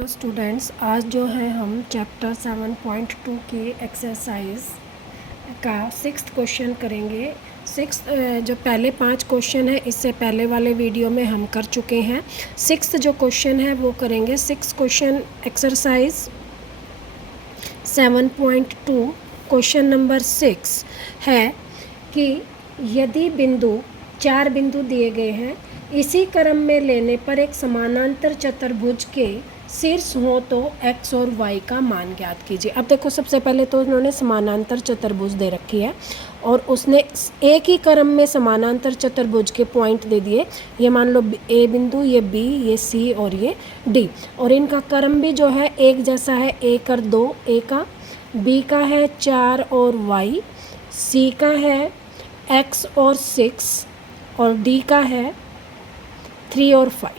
Hello students, आज जो है हम चैप्टर 7.2 के एक्सरसाइज का 6th क्वेश्चन करेंगे। जो पहले 5 क्वेश्चन है इससे पहले वाले वीडियो में हम कर चुके हैं। 6th जो क्वेश्चन है वो करेंगे। 6th question exercise 7.2 question number 6 है कि यदि 4 बिंदु दिए गए हैं, इसी क्रम में लेने पर एक समानांतर चतुर्भुज के शीर्ष हो तो x और y का मान ज्ञात कीजिए। अब देखो, सबसे पहले तो उन्होंने समानांतर चतुर्भुज दे रखी है और उसने एक ही क्रम में समानांतर चतुर्भुज के पॉइंट दे दिए। ये मान लो A बिंदु, ये B, ये C और ये D, और इनका क्रम भी जो है एक जैसा है। 1 और 2 A का, B का है 4 और Y, C का है x और 6 और D का है 3 और 5।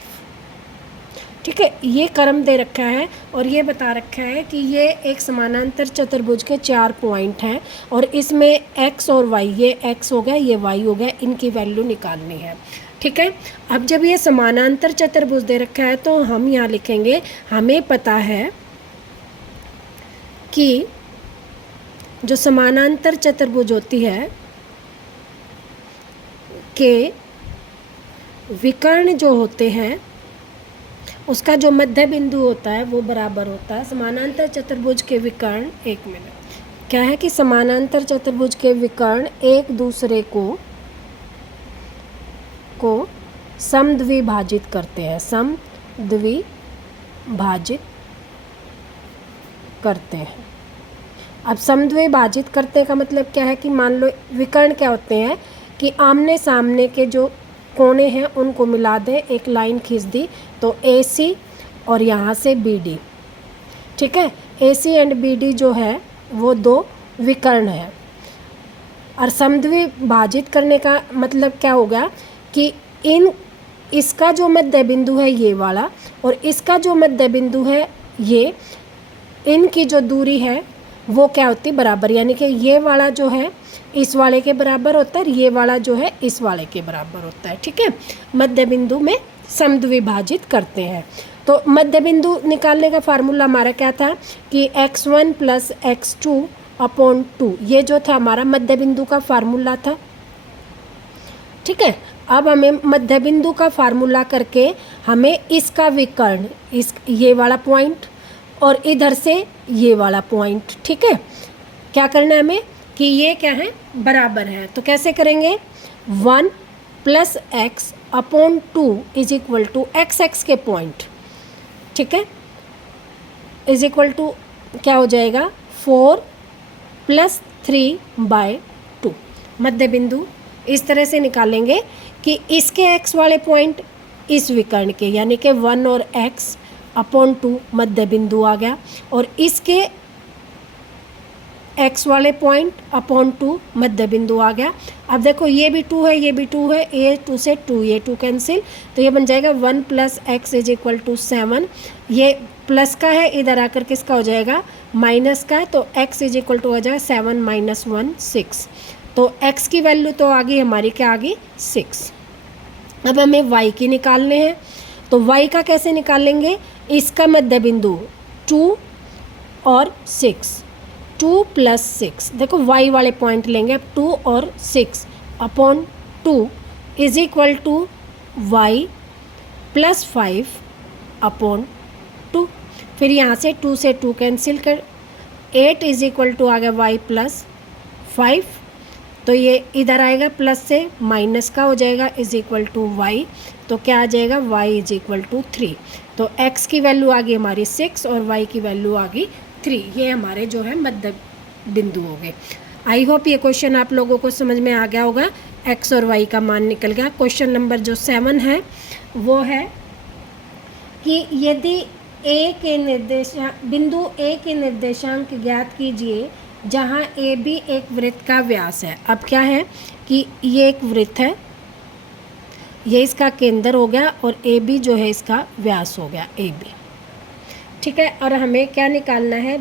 ठीक है, ये क्रम दे रखा है और ये बता रखा है कि ये एक समानांतर चतुर्भुज के 4 पॉइंट हैं और इसमें x और y, ये x हो गया, ये y हो गया, इनकी वैल्यू निकालनी है। ठीक है, अब जब ये समानांतर चतुर्भुज दे रखा है तो हम यहाँ लिखेंगे, हमें पता है कि जो समानांतर चतुर्भुज होती है के विकर्ण जो होते हैं उसका जो मध्य बिंदु होता है वो बराबर होता है समानांतर चतुर्भुज के विकर्ण। एक मिनट, क्या है कि समानांतर चतुर्भुज के विकर्ण एक दूसरे को समद्विभाजित करते हैं, समद्विभाजित करते हैं। अब समद्विभाजित करते का मतलब क्या है कि मान लो विकर्ण क्या होते हैं कि आमने सामने के जो कोने हैं उनको मिला दें, एक लाइन खींच दी तो AC और यहाँ से BD। ठीक है, AC एंड BD जो है वो 2 विकर्ण है। और समद्विभाजित करने का मतलब क्या होगा कि इसका जो मध्य बिंदु है ये वाला और इसका जो मध्य बिंदु है ये, इनकी जो दूरी है वो क्या होती, बराबर। यानी कि ये वाला जो है इस वाले के बराबर होता है और ये वाला जो है इस वाले के बराबर होता है। ठीक है, मध्य बिंदु में समद्विभाजित करते हैं। तो मध्य बिंदु निकालने का फार्मूला हमारा क्या था कि x1 + x2/2, ये जो था हमारा मध्य बिंदु का फार्मूला था। ठीक है, अब हमें मध्य बिंदु का फार्मूला करके हमें इसका विकर्ण, ये वाला पॉइंट और इधर से ये वाला पॉइंट, ठीक है, क्या करना है हमें कि ये क्या है, बराबर है। तो कैसे करेंगे, 1 + x/2 = x के पॉइंट। ठीक है, = क्या हो जाएगा, 4 + 3/2। मध्य बिंदु इस तरह से निकालेंगे कि इसके x वाले पॉइंट इस विकर्ण के, यानी कि 1 और x/2 मध्य बिंदु आ गया, और इसके x वाले पॉइंट /2 मध्य बिंदु आ गया। अब देखो, ये भी 2 है, ये भी 2 है, ये 2 से 2, ये 2 कैंसिल, तो ये बन जाएगा 1 + x = 7। ये प्लस का है, इधर आकर किसका हो जाएगा, माइनस का है, तो x = हो जाएगा 7 - 1 6। तो x की वैल्यू तो आ गई हमारी, क्या आ गई, 6। अब हमें y की निकालने हैं, तो y का कैसे निकालेंगे, इसका मध्य बिंदु 2 और 6, 2 + 6, देखो y वाले पॉइंट लेंगे। अब 2 और 6/2 = y + 5/2। फिर यहाँ से 2 से 2 कैंसिल कर, 8 = आ गया y + 5, तो ये इधर आएगा प्लस से माइनस का हो जाएगा, = y, तो क्या आ जाएगा, y = 3। तो x की वैल्यू आ गई हमारी 6 और y की वैल्यू आ गई 3। ये हमारे जो है मध्य बिंदु हो गए। आई होप ये क्वेश्चन आप लोगों को समझ में आ गया होगा। x और y का मान निकल गया। क्वेश्चन नंबर जो 7 है वो है कि यदि बिंदु A के निर्देशांक ज्ञात कीजिए जहाँ AB एक वृत्त का व्यास है। अब क्या है कि ये एक वृत्त है, ये इसका केंद्र हो गया और AB जो है इसका व्यास हो गया, AB। ठीक है, और हमें क्या निकालना है,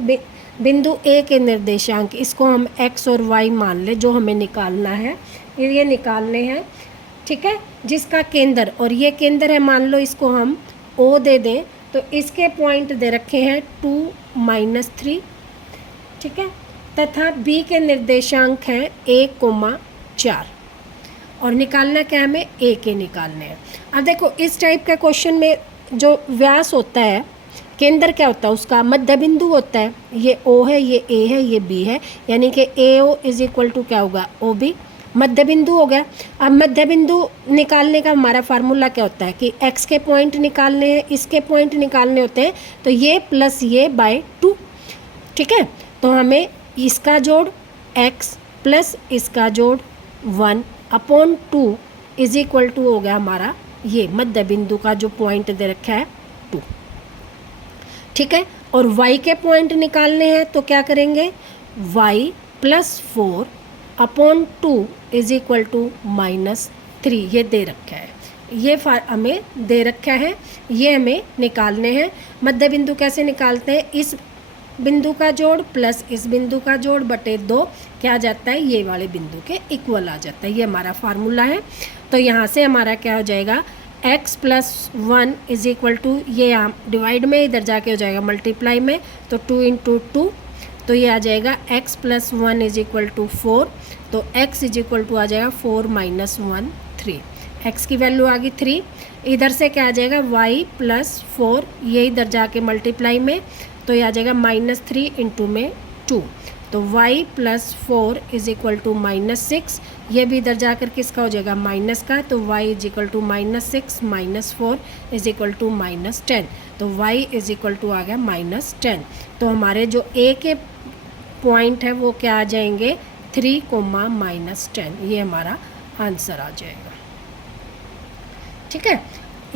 बिंदु A के निर्देशांक, इसको हम x और y मान ले, जो हमें निकालना है, ये निकालने हैं। ठीक है, जिसका केंद्र, और ये केंद्र है, मान लो इसको हम O दे दें तो इसके पॉइंट दे रखे हैं 2 - 3, ठीक है, तथा बी के निर्देशांक हैं 1,4 और निकालना क्या है, हमें ए के निकालने हैं। अब देखो इस टाइप का क्वेश्चन में जो व्यास होता है, केंद्र क्या होता है उसका, मध्य बिंदु होता है। ये ओ है, ये ए है, ये बी है, यानी कि ए ओ इज इक्वल टू क्या होगा, ओ बी, मध्य बिंदु हो गया। अब मध्य बिंदु निकालने का हमारा फार्मूला क्या होता है कि एक्स के पॉइंट निकालने हैं, इसके पॉइंट निकालने होते हैं, तो ये प्लस ये बाय 2, ठीक है। तो हमें इसका जोड़ x प्लस इसका जोड़ 1/2 इज इक्वल टू हो गया हमारा ये मध्य बिंदु का जो पॉइंट दे रखा है 2, ठीक है। और y के पॉइंट निकालने हैं तो क्या करेंगे, y + 4/2 इज इक्वल टू -3, ये दे रखा है, ये हमें दे रखा है, ये हमें निकालने हैं। मध्य बिंदु कैसे निकालते हैं, इस बिंदु का जोड़ प्लस इस बिंदु का जोड़ बटे 2 क्या आ जाता है, ये वाले बिंदु के इक्वल आ जाता है, ये हमारा फार्मूला है। तो यहाँ से हमारा क्या हो जाएगा, x + 1 इज इक्वल टू, ये यहाँ डिवाइड में इधर जाके हो जाएगा मल्टीप्लाई में, तो 2 × 2, तो ये आ जाएगा x + 1 इज इक्वल टू 4, तो x इज इक्वल टू आ जाएगा 4 - 1 3, x की वैल्यू आ गई 3। इधर से क्या आ जाएगा, y + 4, ये इधर जाके मल्टीप्लाई में, तो ये आ जाएगा -3 × में 2, तो y + 4 इज इक्वल टू -6, ये भी इधर जाकर किसका हो जाएगा, माइनस का, तो y is equal to -6 - 4 is equal to -10, तो y इज इक्वल टू आ गया -10। तो हमारे जो a के पॉइंट है वो क्या आ जाएंगे, 3, -10, ये हमारा आंसर आ जाएगा, ठीक है।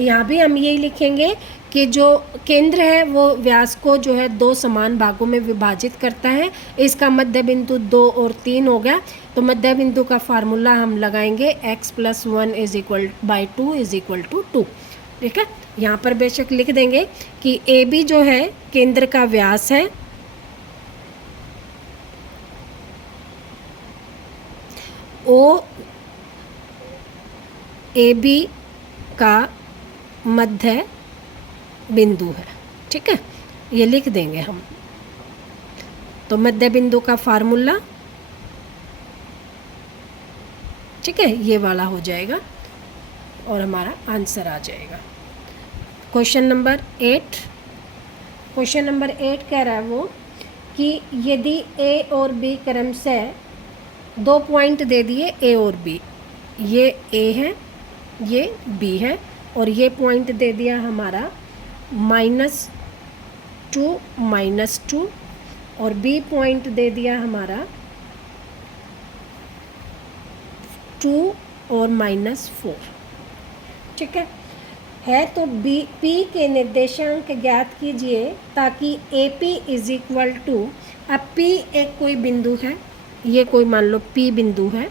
यहाँ भी हम यही लिखेंगे कि जो केंद्र है वो व्यास को जो है 2 समान भागों में विभाजित करता है। इसका मध्य बिंदु 2 और 3 हो गया, तो मध्य बिंदु का फार्मूला हम लगाएंगे x + 1 is equal by 2 is equal to 2, ठीक है। यहाँ पर बेशक लिख देंगे कि ए बी जो है केंद्र का व्यास है, ओ ए बी का मध्य बिंदु है, ठीक है, ये लिख देंगे हम। तो मध्य बिंदु का फार्मूला, ठीक है, ये वाला हो जाएगा और हमारा आंसर आ जाएगा। क्वेश्चन नंबर 8, क्वेश्चन नंबर 8 कह रहा है वो कि यदि ए और बी क्रम से 2 पॉइंट दे दिए a और b, ये a है, ये b है, और ये पॉइंट दे दिया हमारा -2 -2, और b पॉइंट दे दिया हमारा 2 और -4, ठीक है। तो p के निर्देशांक ज्ञात कीजिए ताकि AP इज इक्वल टू, अब p एक कोई बिंदु है, ये कोई मान लो P बिंदु है,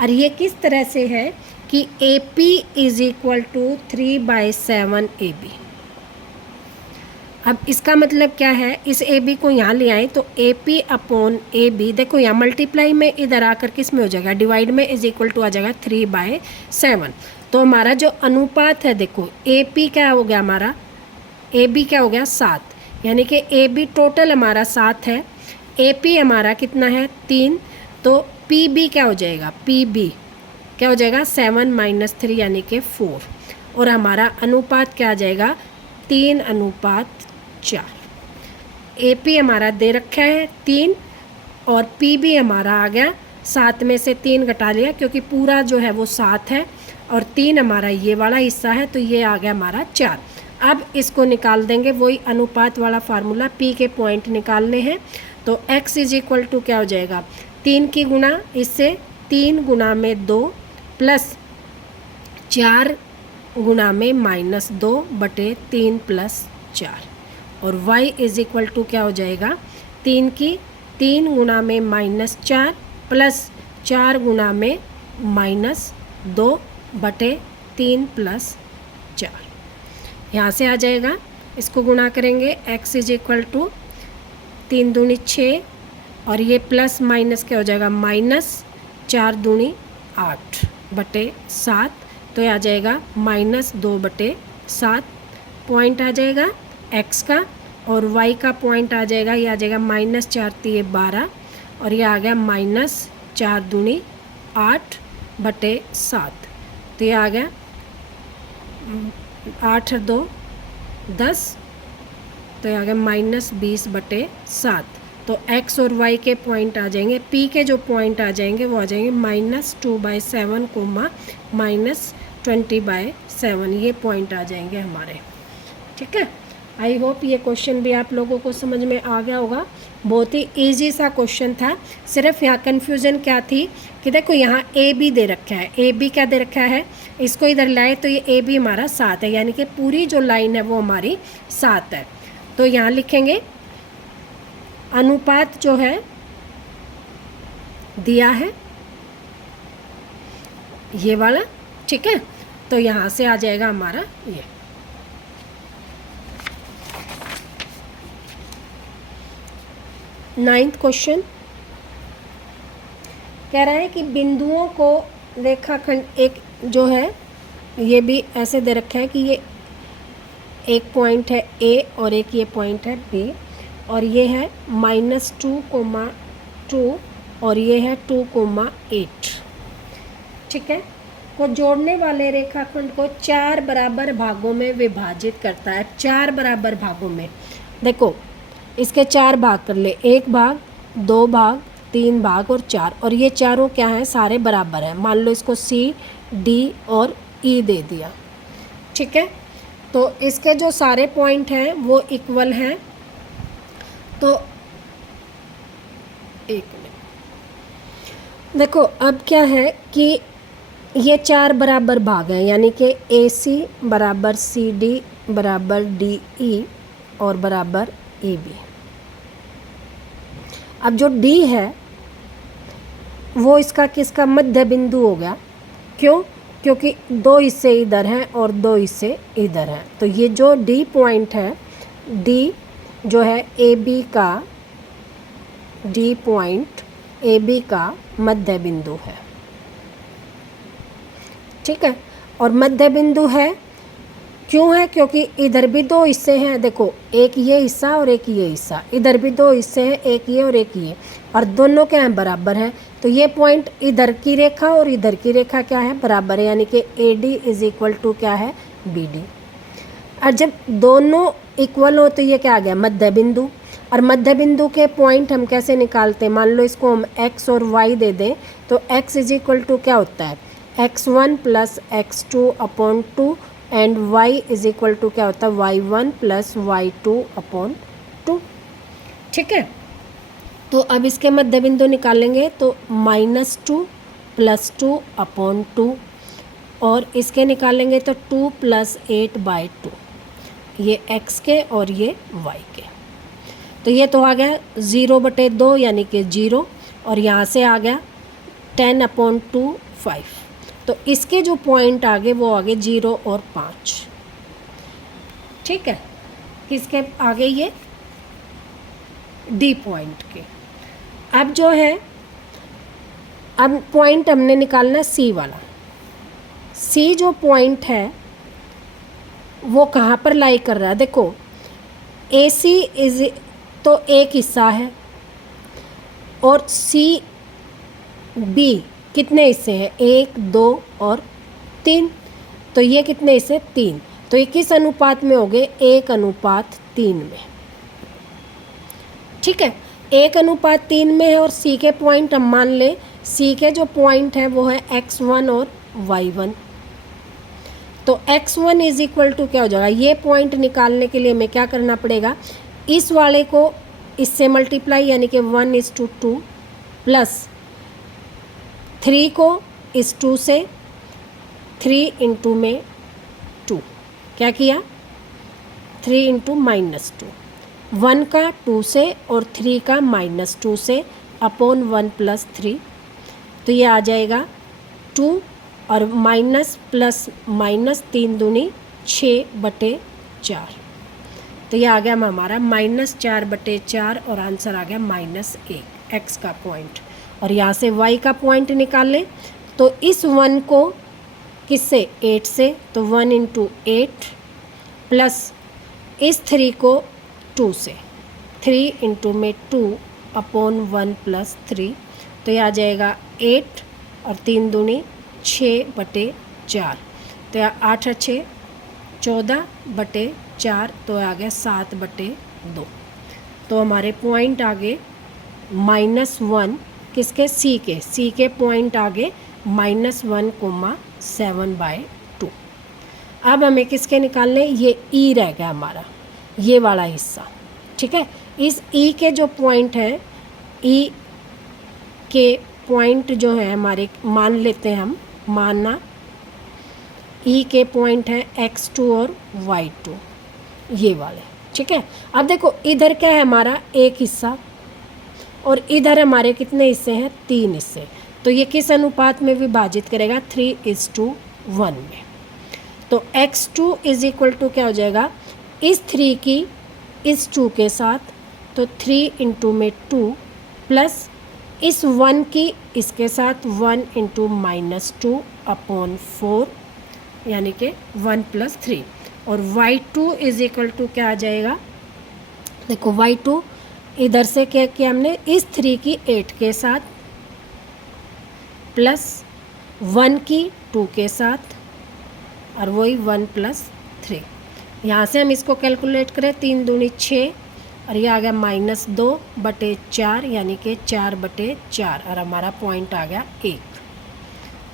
और ये किस तरह से है कि AP is equal to 3/7 AB। अब इसका मतलब क्या है, इस AB को यहाँ ले आए तो AP/AB, देखो यहाँ मल्टीप्लाई में इधर आकर किस में हो जाएगा, डिवाइड में, इज इक्वल टू आ जाएगा 3/7। तो हमारा जो अनुपात है, देखो AP क्या हो गया हमारा, AB क्या हो गया 7, यानी कि AB टोटल हमारा 7 है, AP हमारा कितना है 3, तो PB क्या हो जाएगा, PB क्या हो जाएगा 7 - 3 यानी कि 4, और हमारा अनुपात क्या आ जाएगा 3:4। AP हमारा दे रखा है 3 और PB हमारा आ गया 7 में से 3 घटा लिया क्योंकि पूरा जो है वो 7 है, और 3 हमारा ये वाला हिस्सा है, तो ये आ गया हमारा 4। अब इसको निकाल देंगे, वही अनुपात वाला फार्मूला, P के पॉइंट निकालने हैं, तो x इज इक्वल टू क्या हो जाएगा 3 की गुणा इससे 3 गुणा में 2 प्लस 4 गुणा में -2 बटे 3 + 4, और y इज इक्वल टू क्या हो जाएगा 3 की 3 गुणा में -4 प्लस 4 गुणा में -2 बटे 3 + 4, यहाँ से आ जाएगा। इसको गुणा करेंगे, x इज इक्वल टू 3 दूनी 6, और ये प्लस माइनस क्या हो जाएगा -4 दूनी 8 बटे 7, तो ये आ जाएगा -2 बटे 7 पॉइंट आ जाएगा, x का, और y का पॉइंट आ जाएगा, ये आ जाएगा -4×3 = 12, और ये आ गया -4×8/7। तो ये आ गया 8×2 = 10, तो ये आ गया -20/7। तो x और y के पॉइंट आ जाएंगे, p के जो पॉइंट आ जाएंगे वो आ जाएंगे -2/7, -20/7, ये पॉइंट आ जाएंगे हमारे। ठीक है, आई होप ये क्वेश्चन भी आप लोगों को समझ में आ गया होगा। बहुत ही इजी सा क्वेश्चन था। सिर्फ यहाँ कन्फ्यूज़न क्या थी कि देखो यहाँ ए बी दे रखा है, ए बी क्या दे रखा है, इसको इधर लाए तो ये ए बी हमारा 7 है, यानी कि पूरी जो लाइन है वो हमारी 7 है। तो यहाँ लिखेंगे अनुपात जो है दिया है ये वाला, ठीक है। तो यहाँ से आ जाएगा हमारा ये। नाइन्थ क्वेश्चन कह रहा है कि बिंदुओं को रेखाखंड, एक जो है ये भी ऐसे दे रखा है कि ये एक पॉइंट है ए और एक ये पॉइंट है बी, और ये है -2,2 और ये है 2,8, ठीक है। को जोड़ने वाले रेखाखंड को 4 बराबर भागों में विभाजित करता है। 4 बराबर भागों में, देखो इसके 4 भाग कर ले, 1 भाग, 2 भाग, 3 भाग और 4, और ये चारों क्या हैं, सारे बराबर हैं। मान लो इसको C, D और E दे दिया, ठीक है। तो इसके जो सारे पॉइंट हैं वो इक्वल हैं। तो एक मिनट, देखो अब क्या है कि ये 4 बराबर भाग हैं, यानी कि AC बराबर CD बराबर DE और बराबर AB। अब जो D है वो इसका किसका मध्य बिंदु हो गया। क्यों? क्योंकि 2 हिस्से इधर हैं और 2 हिस्से इधर हैं। तो ये जो D पॉइंट है, D जो है AB का, D पॉइंट AB का मध्य बिंदु है, ठीक है। और मध्य बिंदु है क्यों है? क्योंकि इधर भी 2 हिस्से हैं, देखो एक ये हिस्सा और एक ये हिस्सा, इधर भी 2 हिस्से हैं, एक ये और एक ये, और दोनों क्या हैं, बराबर हैं। तो ये पॉइंट इधर की रेखा और इधर की रेखा क्या है, बराबर है, यानी कि AD = क्या है, BD। और जब दोनों इक्वल हो तो ये क्या आ गया, मध्य बिंदु। और मध्य बिंदु के पॉइंट हम कैसे निकालते हैं, मान लो इसको हम x और y दे दें, तो x = क्या होता है, x1 + x2/2 एंड y = क्या होता है, y1 + y2/2, ठीक है। तो अब इसके मध्य बिंदु निकालेंगे तो -2 + 2/2, और इसके निकालेंगे तो 2 + 8/2, ये x के और ये y के। तो ये तो आ गया 0/2 यानी कि 0, और यहाँ से आ गया 10/2 5। तो इसके जो पॉइंट आगे वो आगे 0 और 5, ठीक है। किसके आगे, ये D पॉइंट के। अब जो है, अब पॉइंट हमने निकालना C वाला। C जो पॉइंट है वो कहाँ पर लाई कर रहा है, देखो AC तो एक हिस्सा है, और CB कितने हिस्से हैं, 1, 2 और 3। तो ये कितने हिस्से, 3। तो ये किस अनुपात में हो गए, 1:3 में, ठीक है। 1:3 में है, और C के पॉइंट हम मान लें, C के जो पॉइंट है वो है x1 और y1। तो x1 = क्या हो जाएगा, ये पॉइंट निकालने के लिए हमें क्या करना पड़ेगा, इस वाले को इससे मल्टीप्लाई, यानी कि 1:2 प्लस 3 को इस 2 से, 3 × में 2, क्या किया, 3 × -2, 1 का 2 से और 3 का -2 से अपॉन 1 + 3। तो ये आ जाएगा 2 और माइनस प्लस माइनस 3 दूनी 6/4। तो ये आ गया हमारा -4/4, और आंसर आ गया -1 x का पॉइंट। और यहाँ से y का पॉइंट निकाल लें, तो इस 1 को किससे, 8 से, तो 1 × 8 प्लस इस 3 को 2 से, 3 इंटू में 2 अपॉन 1 प्लस 3, तो ये आ जाएगा 8 और 3 दूनी 6/4, तो यह 8 6 14/4, तो आ गया 7/2। तो हमारे पॉइंट आगे -1 किसके, सी के पॉइंट आगे -1, 7/2। अब हमें किसके निकालने, ये ई रह गया हमारा, ये वाला हिस्सा, ठीक है। इस ई के जो पॉइंट हैं, ई के पॉइंट जो है हमारे, मान लेते हैं हम, माना ई के पॉइंट हैं x2 और y2, ये वाले, ठीक है। अब देखो इधर क्या है हमारा, एक हिस्सा, और इधर हमारे कितने हिस्से हैं, 3 हिस्से, तो ये किस अनुपात में विभाजित करेगा, 3:1 में। तो x2 इज इक्वल टू क्या हो जाएगा, इस 3 की इस 2 के साथ, तो 3 इंटू में 2 प्लस इस 1 की इसके साथ 1 इंटू -2 अपॉन 4, यानी कि 1 + 3, और y2 इज इक्वल टू क्या आ जाएगा, देखो y2 इधर से क्या किया हमने, इस 3 की 8 के साथ प्लस 1 की 2 के साथ, और वही 1 + 3। यहाँ से हम इसको कैलकुलेट करें, 3 दूनी 6, और ये आ गया -2/4, यानी कि 4/4, और हमारा पॉइंट आ गया 1,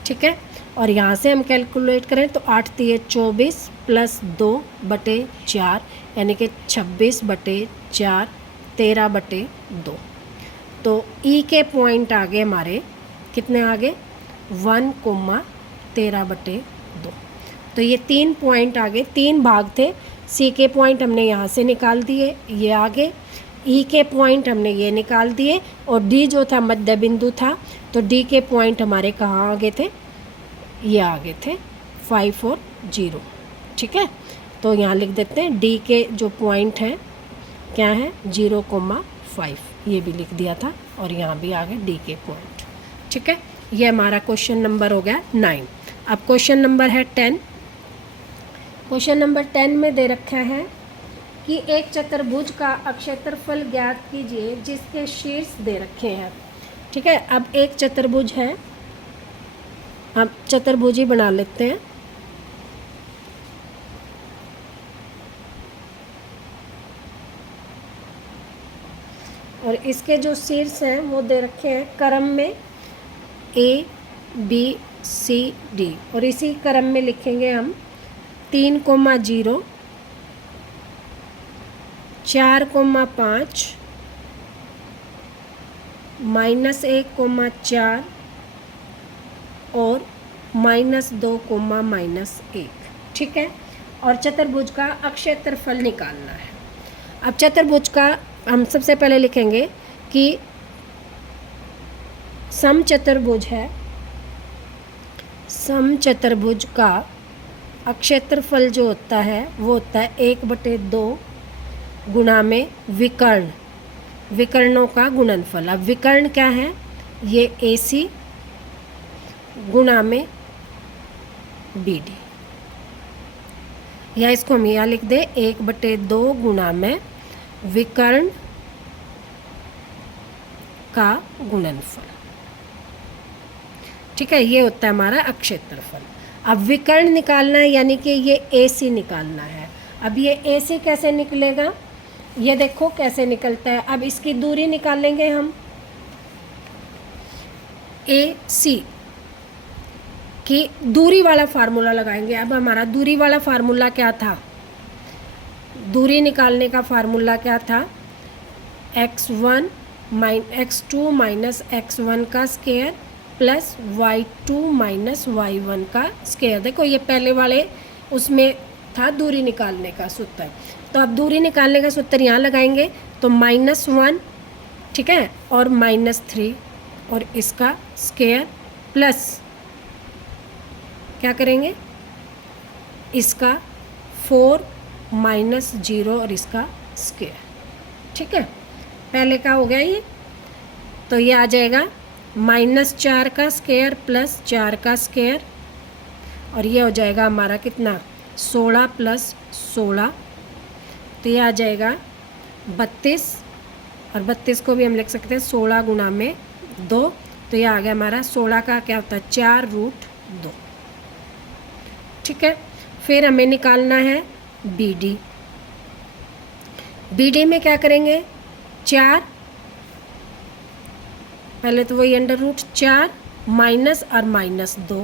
ठीक है। और यहाँ से हम कैलकुलेट करें तो 8 × 24 प्लस 2/4, यानी कि 26/4, 13/2। तो ई के पॉइंट आगे हमारे कितने आगे, 1, 13/2। तो ये 3 पॉइंट आगे, 3 भाग थे, सी के पॉइंट हमने यहाँ से निकाल दिए, ये आगे, ई के पॉइंट हमने ये निकाल दिए, और डी जो था मध्य बिंदु था, तो डी के पॉइंट हमारे कहाँ आगे थे, ये आगे थे 5 और 0, ठीक है। तो यहाँ लिख देते हैं डी के जो पॉइंट हैं क्या है, 0,5, ये भी लिख दिया था, और यहाँ भी आगे डी के पॉइंट, ठीक है। ये हमारा क्वेश्चन नंबर हो गया 9। अब क्वेश्चन नंबर है 10। क्वेश्चन नंबर 10 में दे रखा है कि एक चतुर्भुज का अक्षेत्रफल ज्ञात कीजिए जिसके शीर्ष दे रखे हैं, ठीक है। अब एक चतुर्भुज है, हम चतुर्भुज ही बना लेते हैं। और इसके जो शीर्ष हैं वो दे रखे हैं क्रम में A B C D, और इसी क्रम में लिखेंगे हम 3,0, 4,5, -1,4 और -2, ठीक है। और चतुर्भुज का अक्षेत्रफल निकालना है। अब चतुर्भुज का हम सबसे पहले लिखेंगे कि समचतुर्भुज है, समचतुर्भुज का अक्षेत्रफल जो होता है वो होता है 1/2 गुणा में विकर्ण, विकर्णों का गुणनफल। अब विकर्ण क्या है, ये AC गुणा में BD, या इसको हम यहाँ लिख दें 1/2 गुणा में विकर्ण का गुणनफल, ठीक है। ये होता है हमारा अक्षेत्रफल। अब विकर्ण निकालना है, यानी कि ये AC निकालना है। अब ये AC कैसे निकलेगा, ये देखो कैसे निकलता है। अब इसकी दूरी निकालेंगे हम, AC की दूरी वाला फार्मूला लगाएंगे। अब हमारा दूरी वाला फार्मूला क्या था, दूरी निकालने का फार्मूला क्या था, x2 -x1 का स्क्वायर प्लस y2 - y1 का स्क्वायर। देखो ये पहले वाले उसमें था दूरी निकालने का सूत्र, तो अब दूरी निकालने का सूत्र यहाँ लगाएंगे, तो -1, ठीक है, और -3, और इसका स्क्वायर प्लस क्या करेंगे, इसका 4 -0 और इसका स्क्वायर, ठीक है। पहले का हो गया ये, तो ये आ जाएगा -4 का स्क्वायर प्लस 4 का स्क्वायर, और ये हो जाएगा हमारा कितना, 16 + 16, तो ये आ जाएगा 32, और 32 को भी हम लिख सकते हैं 16 गुना में 2, तो ये आ गया हमारा 16 का क्या होता है 4√2। ठीक है, फिर हमें निकालना है BD। BD में क्या करेंगे 4, पहले तो वही √4 माइनस और माइनस 2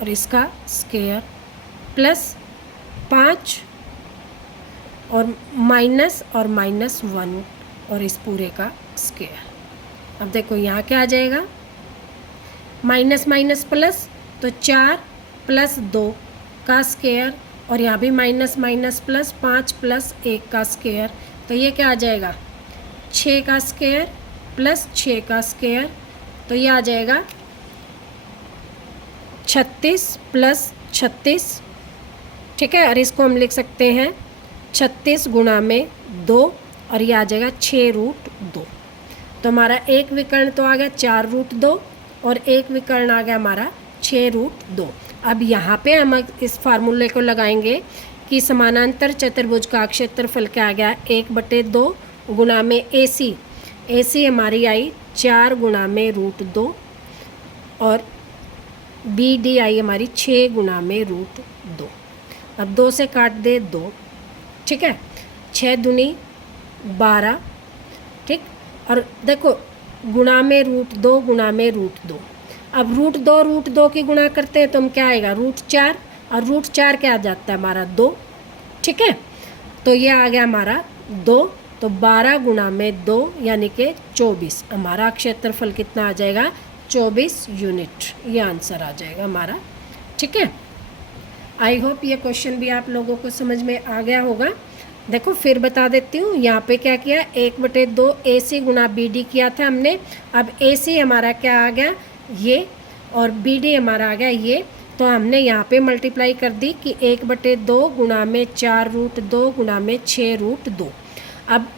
और इसका स्क्वायर प्लस 5 और माइनस 1 और इस पूरे का स्क्वायर। अब देखो यहाँ क्या आ जाएगा माइनस माइनस प्लस, तो 4 + 2 का स्क्वायर, और यहाँ भी माइनस माइनस प्लस 5 + 1 का स्क्वायर, तो ये क्या आ जाएगा 6 का स्क्वायर प्लस 6 का स्क्वायर, तो ये आ जाएगा 36 + 36। ठीक है, और इसको हम लिख सकते हैं 36 गुना में 2 और ये आ जाएगा 6√2। तो हमारा एक विकर्ण तो आ गया 4√2 और एक विकर्ण आ गया हमारा 6√2। अब यहाँ पे हम इस फार्मूले को लगाएंगे कि समानांतर चतुर्भुज का क्षेत्रफल क्या आ गया 1/2 गुना में AC हमारी आई 4 गुना में √2 और BD आई हमारी 6 गुना में √2। अब 2 से काट दे 2, ठीक है, 6 दूनी 12, ठीक, और देखो गुना में √2 गुना में √2। अब √2 की गुणा करते हैं तो हम क्या आएगा √4, और √4 क्या आ जाता है हमारा 2। ठीक है, तो ये आ गया हमारा 2, तो 12 गुना में 2 यानी कि 24। हमारा क्षेत्रफल कितना आ जाएगा 24 यूनिट, ये आंसर आ जाएगा हमारा। ठीक है, आई होप ये क्वेश्चन भी आप लोगों को समझ में आ गया होगा। देखो फिर बता देती हूँ, यहाँ पे क्या किया 1/2 AC गुना BD किया था हमने। अब AC हमारा क्या आ गया ये, और BD हमारा आ गया ये, तो हमने यहाँ पे मल्टीप्लाई कर दी कि 1/2 गुना में 4√2 गुना में 6√2। अब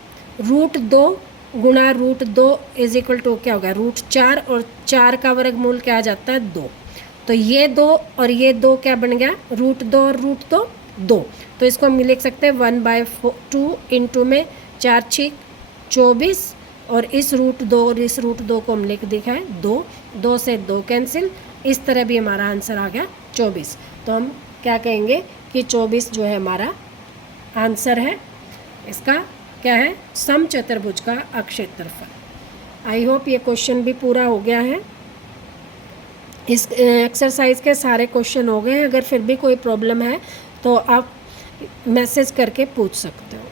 √2 गुना √2 = क्या होगा √4, और 4 का वर्गमूल क्या आ जाता है 2। तो ये 2 और ये 2 क्या बन गया √2 और √2 2, तो इसको हम लिख सकते हैं 1/2 इंटू में 4 × 6 24, और इस √2 और इस √2 को हम लिख दिखा है 2 से 2 कैंसिल, इस तरह भी हमारा आंसर आ गया 24। तो हम क्या कहेंगे कि 24 जो है हमारा आंसर है, इसका क्या है समचतुर्भुज का क्षेत्रफल। आई होप ये क्वेश्चन भी पूरा हो गया है। इस एक्सरसाइज के सारे क्वेश्चन हो गए हैं। अगर फिर भी कोई प्रॉब्लम है तो आप मैसेज करके पूछ सकते हो।